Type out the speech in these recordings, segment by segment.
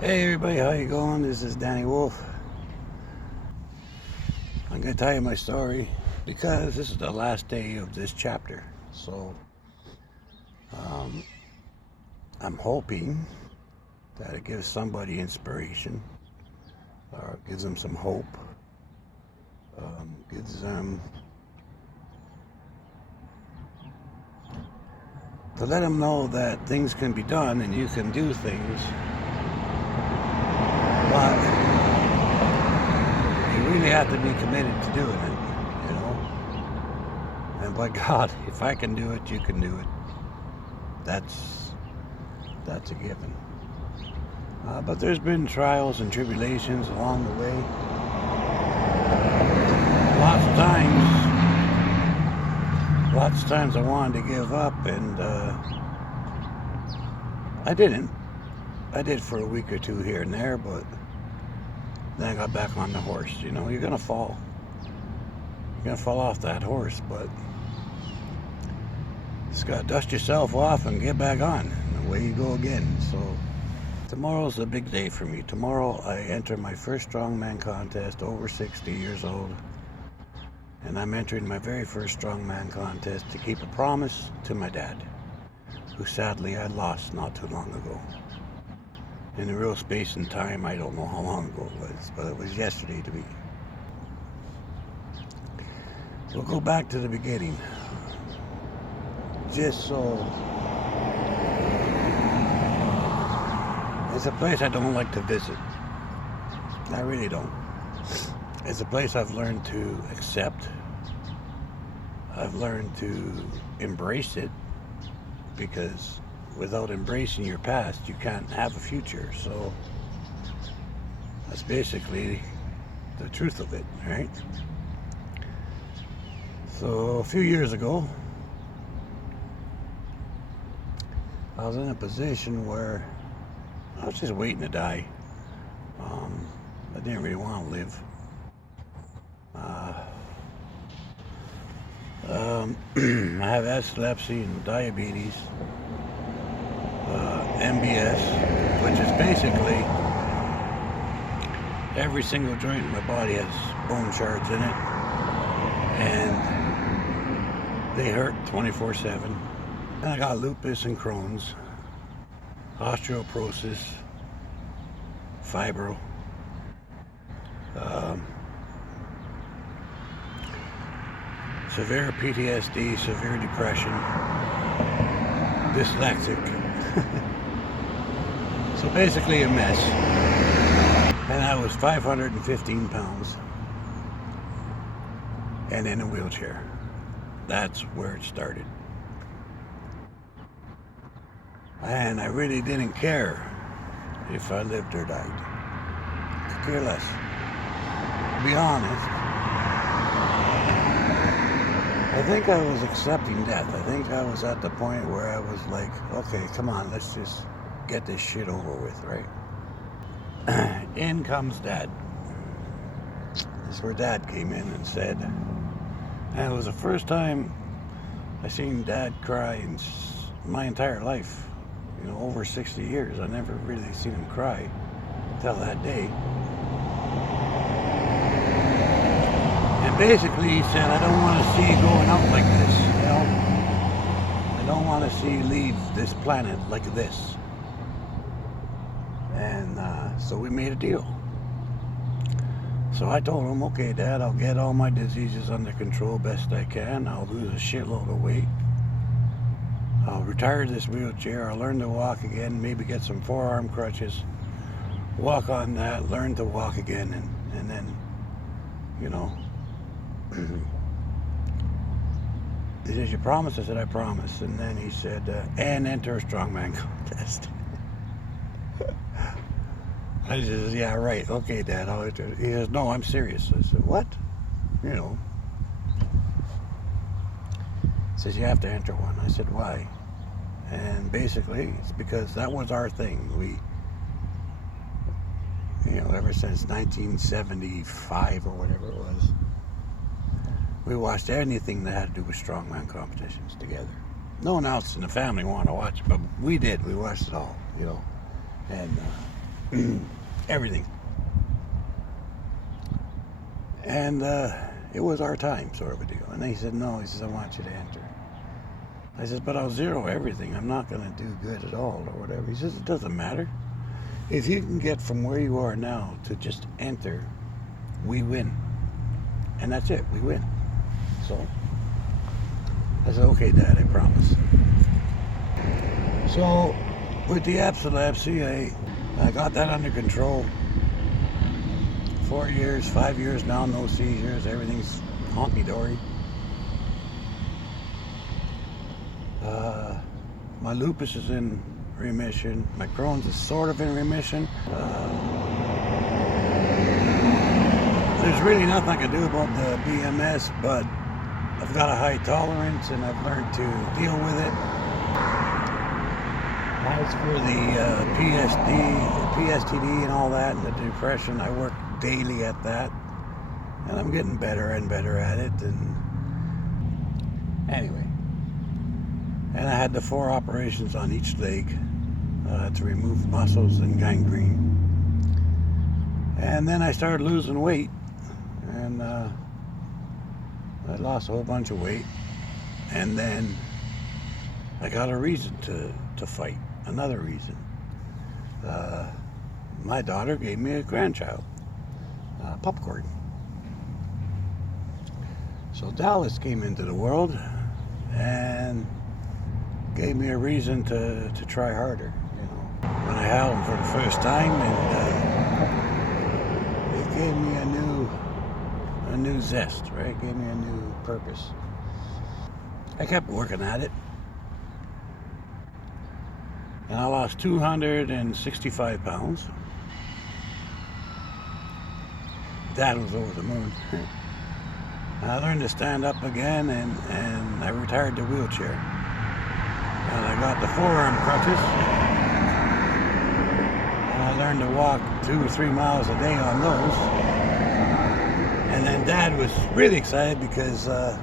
Hey everybody, how you going? This is Danny Wolf. I'm going to tell you my story because this is the last day of this chapter. So I'm hoping that it gives somebody inspiration or gives them some hope, gives them to let them know that things can be done and you can do things, but you really have to be committed to doing it, you know. And by God, if I can do it, you can do it. That's a given. But there's been trials and tribulations along the way. Lots of times I wanted to give up, and I didn't. I did for a week or two here and there, but then I got back on the horse. You know, you're gonna fall. You're gonna fall off that horse, but you just gotta dust yourself off and get back on. And away you go again. So tomorrow's a big day for me. Tomorrow I enter my first strongman contest, over 60 years old. And I'm entering my very first strongman contest to keep a promise to my dad, who sadly I lost not too long ago. In the real space and time, I don't know how long ago it was, but it was yesterday to me. We'll go back to the beginning. Just so... It's a place I don't like to visit. I really don't. It's a place I've learned to accept. I've learned to embrace it, because without embracing your past, you can't have a future. So that's basically the truth of it, right? So a few years ago, I was in a position where I was just waiting to die. I didn't really want to live. I have epilepsy and diabetes, MBS, which is basically every single joint in my body has bone shards in it, and they hurt 24/7. And I got lupus and Crohn's, osteoporosis, fibro, severe PTSD, severe depression, dyslexic. So basically a mess. And I was 515 pounds and in a wheelchair. That's where it started. And I really didn't care if I lived or died. Could care less. To be honest, I think I was accepting death. I think I was at the point where I was like, okay, come on, let's just get this shit over with, right? In comes Dad. This is where Dad came in and said, and it was the first time I seen Dad cry in my entire life. You know, over 60 years, I never really seen him cry until that day. And basically he said, I don't want to see you going out like this, you know? I don't want to see you leave this planet like this. And so we made a deal. So I told him, okay, Dad, I'll get all my diseases under control best I can. I'll lose a shitload of weight. I'll retire this wheelchair. I'll learn to walk again, maybe get some forearm crutches, walk on that, learn to walk again, and then, you know. He says, you promise? I said, I promise. And then he said, and enter a strongman contest. I said, yeah, right. Okay, Dad, I'll enter. He says, no, I'm serious. I said, what? You know. He says, you have to enter one. I said, why? And basically, it's because that was our thing. We, you know, ever since 1975 or whatever it was, we watched anything that had to do with strongman competitions together. No one else in the family wanted to watch it, but we did. We watched it all, you know. And everything. And it was our time, sort of a deal. And he said, no, he says, I want you to enter. I says, but I'll zero everything. I'm not going to do good at all or whatever. He says, it doesn't matter. If you can get from where you are now to just enter, we win. And that's it, we win. So I said, okay, Dad, I promise. So with the epilepsy, I got that under control. 4 years, 5 years now, no seizures, everything's honky-dory. My lupus is in remission. My Crohn's is sort of in remission. There's really nothing I can do about the BMS, but I've got a high tolerance and I've learned to deal with it. As for the PSTD and all that, and the depression, I work daily at that, and I'm getting better and better at it. And anyway, and I had the 4 operations on each leg to remove muscles and gangrene. And then I started losing weight, and I lost a whole bunch of weight. And then I got a reason to fight, another reason. My daughter gave me a grandchild, Popcorn. So Dallas came into the world and gave me a reason to try harder, you know. When I held him for the first time, and it gave me a new zest, right? It gave me a new purpose. I kept working at it, and I lost 265 pounds. Dad was over the moon. I learned to stand up again, and I retired the wheelchair. And I got the forearm crutches. And I learned to walk 2 or 3 miles a day on those. And then Dad was really excited because I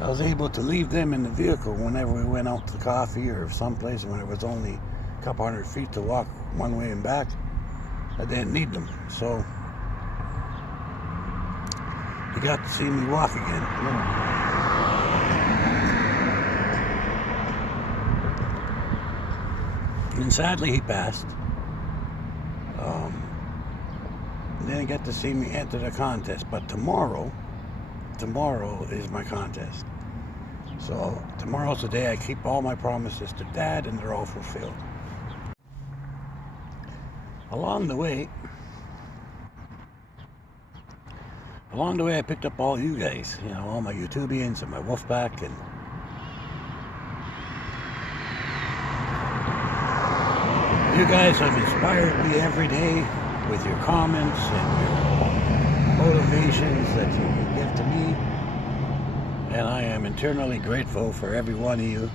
was able to leave them in the vehicle whenever we went out to coffee or someplace when it was only a couple hundred feet to walk one way and back. I didn't need them. So he got to see me walk again. You know. And sadly, he passed. Didn't get to see me enter the contest, but tomorrow is my contest. So tomorrow's the day I keep all my promises to Dad, and they're all fulfilled. Along the way, I picked up all you guys, you know, all my YouTubians and my Wolfpack, and you guys have inspired me every day with your comments and your motivations that you give to me, and I am eternally grateful for every one of you.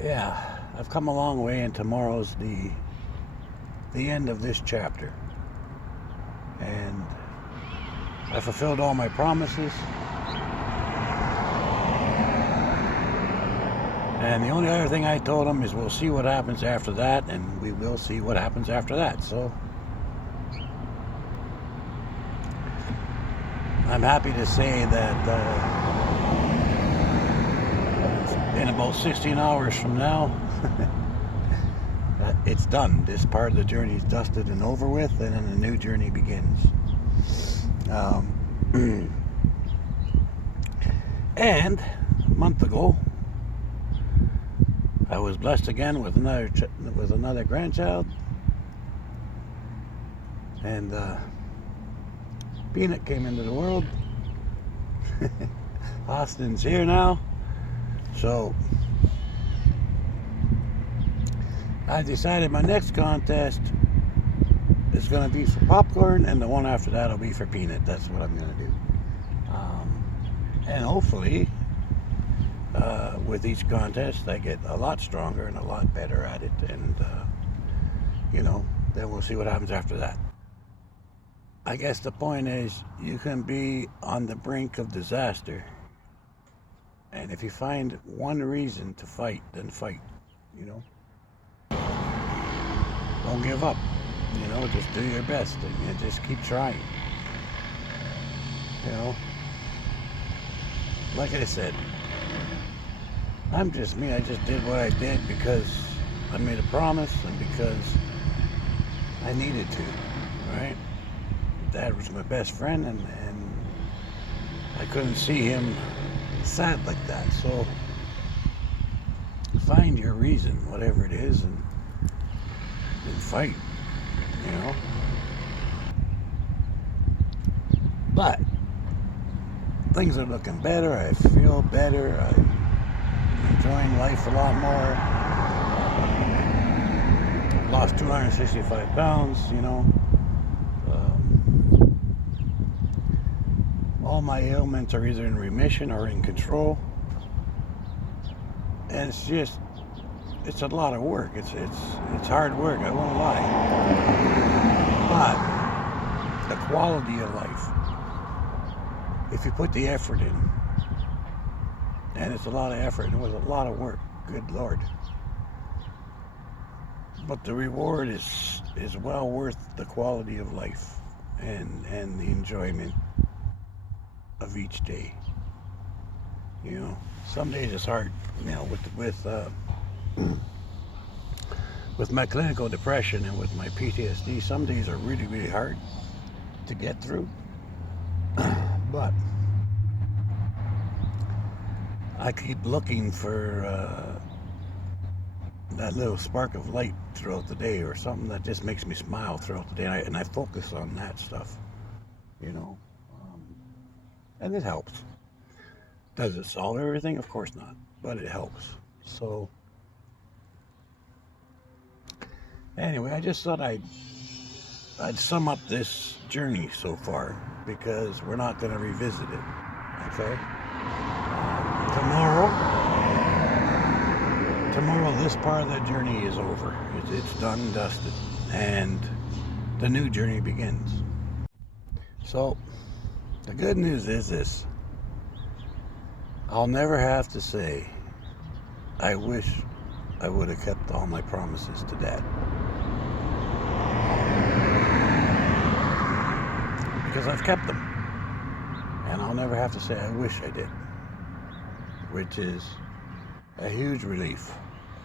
Yeah, I've come a long way, and tomorrow's the end of this chapter, and I fulfilled all my promises. And the only other thing I told him is we'll see what happens after that, and we will see what happens after that. So I'm happy to say that in about 16 hours from now, it's done. This part of the journey is dusted and over with, and then a new journey begins. And a month ago, I was blessed again with another grandchild, and Peanut came into the world. Austin's here now, so I decided my next contest is going to be for Popcorn, and the one after that will be for Peanut. That's what I'm going to do, and hopefully with each contest I get a lot stronger and a lot better at it, and you know, then we'll see what happens after that. I guess the point is, you can be on the brink of disaster, and if you find one reason to fight, then fight. you know. Don't give up, you know, just do your best and just keep trying, you know. Like I said, I'm just me. I just did what I did because I made a promise and because I needed to, right? Dad was my best friend, and I couldn't see him sad like that. So find your reason, whatever it is, and fight, you know. But things are looking better. I feel better. I'm enjoying life a lot more. I've lost 265 pounds, you know. All my ailments are either in remission or in control. And it's a lot of work. It's hard work, I won't lie. But the quality of life, if you put the effort in, and it's a lot of effort, and it was a lot of work, good Lord. But the reward is well worth the quality of life and the enjoyment of each day. You know, some days it's hard, you know, with my clinical depression and with my PTSD, some days are really, really hard to get through. But I keep looking for that little spark of light throughout the day, or something that just makes me smile throughout the day, and I focus on that stuff, you know, and it helps. Does it solve everything? Of course not, but it helps. So anyway, I just thought I'd sum up this journey so far, because we're not going to revisit it, okay? Tomorrow this part of the journey is over. It's done and dusted, and the new journey begins. So the good news is this: I'll never have to say, I wish I would have kept all my promises to Dad. Because I've kept them. And I'll never have to say, I wish I did. Which is a huge relief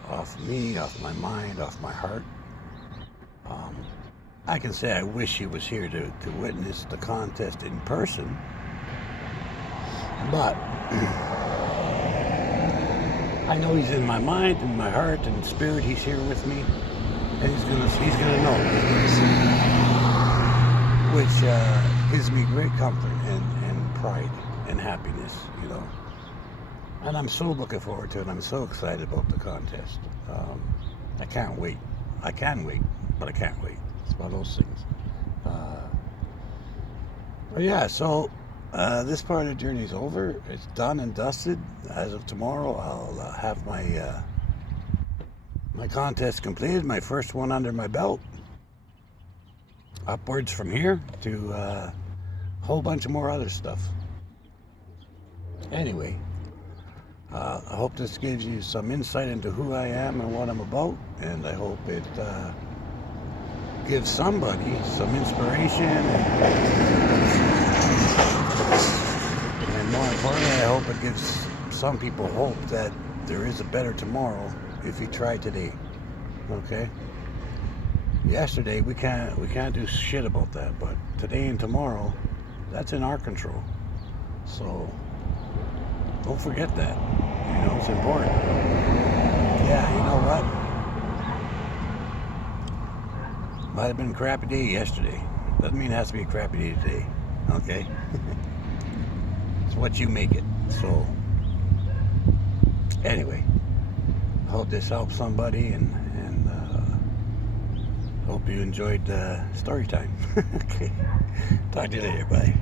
off me, off my mind, off my heart. I can say I wish he was here to witness the contest in person. But I know he's in my mind, in my heart, and spirit. He's here with me, and he's gonna know. He's gonna see me, which gives me great comfort and pride and happiness, you know. And I'm so looking forward to it. I'm so excited about the contest. I can't wait. I can wait, but I can't wait. It's one of those things. But yeah, so this part of the journey is over. It's done and dusted. As of tomorrow, I'll have my my contest completed, my first one under my belt. Upwards from here to a whole bunch of more other stuff. Anyway, I hope this gives you some insight into who I am and what I'm about, and I hope it gives somebody some inspiration, and more importantly, I hope it gives some people hope that there is a better tomorrow if you try today. Okay? Yesterday we can't do shit about that, but today and tomorrow, that's in our control. So don't forget that. You know, it's important. Yeah, you know what? Might have been a crappy day yesterday. Doesn't mean it has to be a crappy day today. Okay? It's what you make it. So anyway, I hope this helps somebody, and hope you enjoyed story time. Okay. Talk to you later. Bye.